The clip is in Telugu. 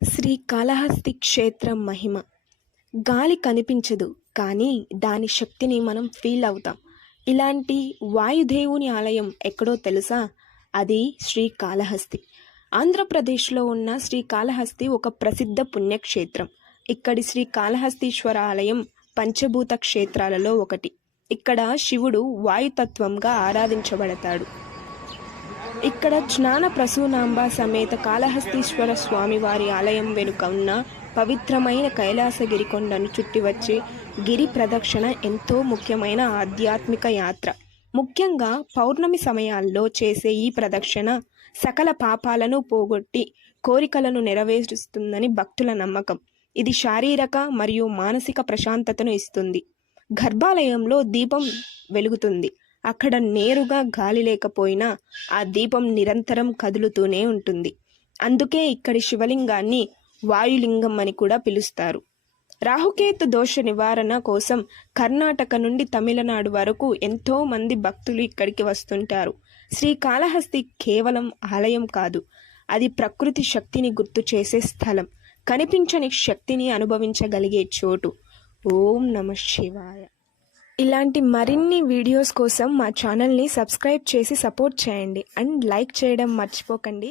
శ్రీకాళహస్తి క్షేత్రం మహిమ. గాలి కనిపించదు కానీ దాని శక్తిని మనం ఫీల్ అవుతాం. ఇలాంటి వాయుదేవుని ఆలయం ఎక్కడో తెలుసా? అది శ్రీకాళహస్తి. ఆంధ్రప్రదేశ్లో ఉన్న శ్రీకాళహస్తి ఒక ప్రసిద్ధ పుణ్యక్షేత్రం. ఇక్కడి శ్రీకాళహస్తీశ్వర ఆలయం పంచభూత క్షేత్రాలలో ఒకటి. ఇక్కడ శివుడు వాయుతత్వంగా ఆరాధించబడతాడు. ఇక్కడ జ్ఞాన ప్రసూనాంబ సమేత కాళహస్తీశ్వర స్వామివారి ఆలయం వెనుక ఉన్న పవిత్రమైన కైలాసగిరి కొండను చుట్టి వచ్చే గిరి ప్రదక్షిణ ఎంతో ముఖ్యమైన ఆధ్యాత్మిక యాత్ర. ముఖ్యంగా పౌర్ణమి సమయాల్లో చేసే ఈ ప్రదక్షిణ సకల పాపాలను పోగొట్టి కోరికలను నెరవేరుస్తుందని భక్తుల నమ్మకం. ఇది శారీరక మరియు మానసిక ప్రశాంతతను ఇస్తుంది. గర్భాలయంలో దీపం వెలుగుతుంది. అక్కడ నేరుగా గాలి లేకపోయినా ఆ దీపం నిరంతరం కదులుతూనే ఉంటుంది. అందుకే ఇక్కడి శివలింగాన్ని వాయులింగం అని కూడా పిలుస్తారు. రాహుకేతు దోష నివారణ కోసం కర్ణాటక నుండి తమిళనాడు వరకు ఎంతో మంది భక్తులు ఇక్కడికి వస్తుంటారు. శ్రీకాళహస్తి కేవలం ఆలయం కాదు, అది ప్రకృతి శక్తిని గుర్తు చేసే స్థలం, కనిపించని శక్తిని అనుభవించగలిగే చోటు. ఓం నమః శివాయ. ఇలాంటి మరిన్ని వీడియోస్ కోసం మా ఛానల్ని సబ్స్క్రైబ్ చేసి సపోర్ట్ చేయండి అండ్ లైక్ చేయడం మర్చిపోకండి.